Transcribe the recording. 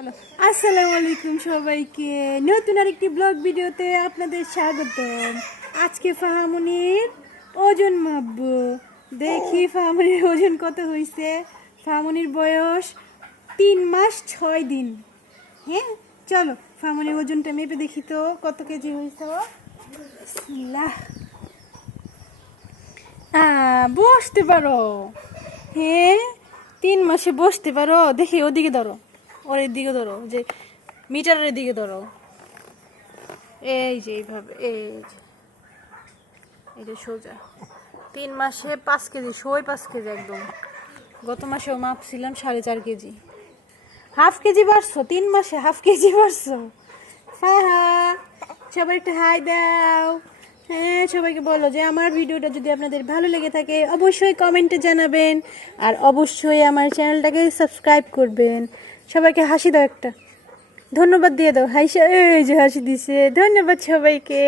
আসসালামু আলাইকুম সবাইকে নতুন আরেকটি ব্লগ ভিডিওতে আপনাদের স্বাগতম। আজকে ফাহামনির ওজন মাপবো। দেখি ফাহামনির ওজন কত হয়েছে। ফাহামনির বয়স 3 মাস 6 দিন। হ্যাঁ, চলো ফাহামনির ওজনটা মেপে দেখি তো কত কেজি হয়েছে। বিসমিল্লাহ। বসতে পারো। হ্যাঁ, 3 মাসে বসতে পারো। দেখি ওদিকে ধরো, ওর দিকে ধরো, যে মিটারের দিকে ধরো। এই যে এইভাবে, এই যে সোজা 3 মাসে 5 কেজি, 5 কেজি একদম। গত মাসেও মাপছিলাম 4.5 কেজি। হাফ কেজি বাড়ছো 3 মাসে, হাফ কেজি বাড়ছো। হ্যাঁ, সবাই একটা হাই দাও। হ্যাঁ, সবাইকে বলো যে আমার ভিডিওটা যদি আপনাদের ভালো লেগে থাকে অবশ্যই কমেন্টে জানাবেন, আর অবশ্যই আমার চ্যানেলটাকে সাবস্ক্রাইব করবেন। সবাইকে হাসি দাও একটা, ধন্যবাদ দিয়ে দাও। হাসি, এই যে হাসি দিছে। ধন্যবাদ সবাইকে।